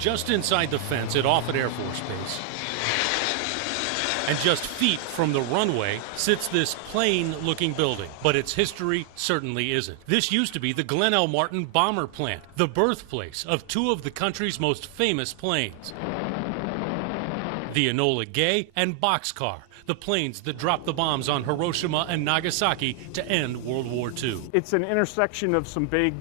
Just inside the fence at Offutt Air Force Base, and just feet from the runway, sits this plain-looking building. But its history certainly isn't. This used to be the Glenn L. Martin Bomber Plant, the birthplace of two of the country's most famous planes, the Enola Gay and Boxcar, the planes that dropped the bombs on Hiroshima and Nagasaki to end World War II. It's an intersection of some big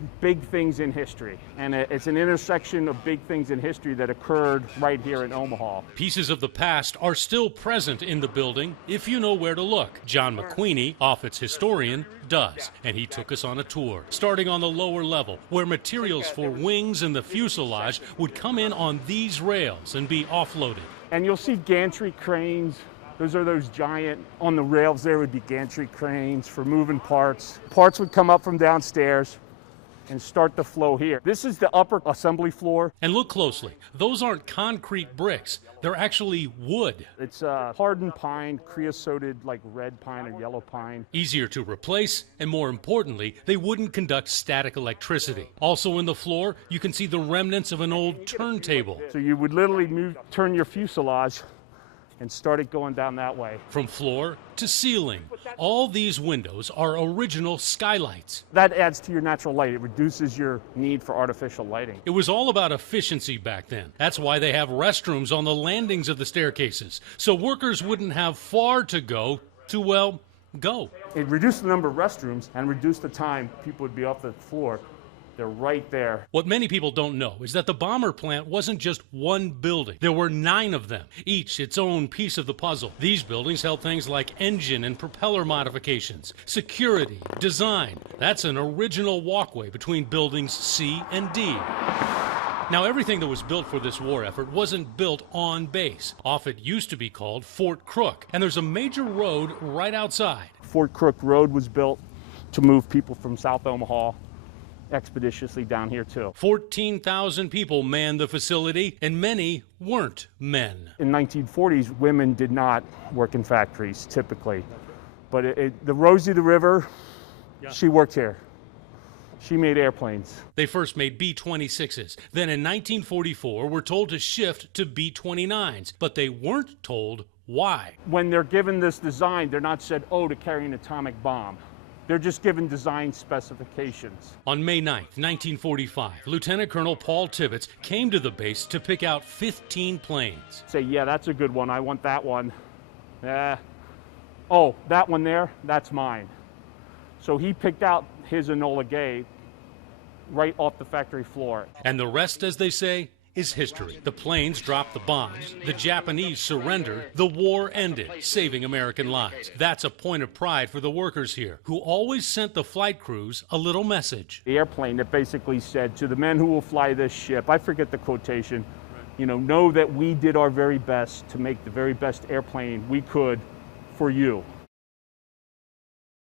things in history, and it's an intersection of big things in history that occurred right here in Omaha. Pieces of the past are still present in the building if you know where to look. John McQueenie, Offutt's historian, does, and he took us on a tour, starting on the lower level, where materials for wings and the fuselage would come in on these rails and be offloaded. And you'll see gantry cranes. Those are those giant, on the rails there would be gantry cranes for moving parts. Parts would come up from downstairs and start to flow here. This is the upper assembly floor. And look closely. Those aren't concrete bricks. They're actually wood. It's hardened pine, creosoted like red pine or yellow pine. Easier to replace, and more importantly, they wouldn't conduct static electricity. Also in the floor, you can see the remnants of an old turntable. So you would literally turn your fuselage and start it going down that way. From floor to ceiling, all these windows are original skylights. That adds to your natural light. It reduces your need for artificial lighting. It was all about efficiency back then. That's why they have restrooms on the landings of the staircases, so workers wouldn't have far to go to, well, go. It reduced the number of restrooms and reduced the time people would be off the floor. They're right there. What many people don't know is that the bomber plant wasn't just one building. There were 9 of them, each its own piece of the puzzle. These buildings held things like engine and propeller modifications, security, design. That's an original walkway between buildings C and D. Now, everything that was built for this war effort wasn't built on base. Offutt used to be called Fort Crook, and there's a major road right outside. Fort Crook Road was built to move people from South Omaha expeditiously down here too. 14,000 people manned the facility, and many weren't men. In 1940s, women did not work in factories typically, but the Rosie the River, she worked here. She made airplanes. They first made B-26s. Then in 1944, were told to shift to B-29s, but they weren't told why. When they're given this design, they're not said, oh, to carry an atomic bomb. They're just given design specifications. On May 9th, 1945, Lieutenant Colonel Paul Tibbets came to the base to pick out 15 planes. Say, yeah, that's a good one. I want that one. Oh, that one there, that's mine. So he picked out his Enola Gay right off the factory floor. And the rest, as they say, is history. The planes dropped the bombs, the Japanese surrendered, the war ended, saving American lives. That's a point of pride for the workers here, who always sent the flight crews a little message. The airplane that basically said, to the men who will fly this ship, I forget the quotation, know that we did our very best to make the very best airplane we could for you.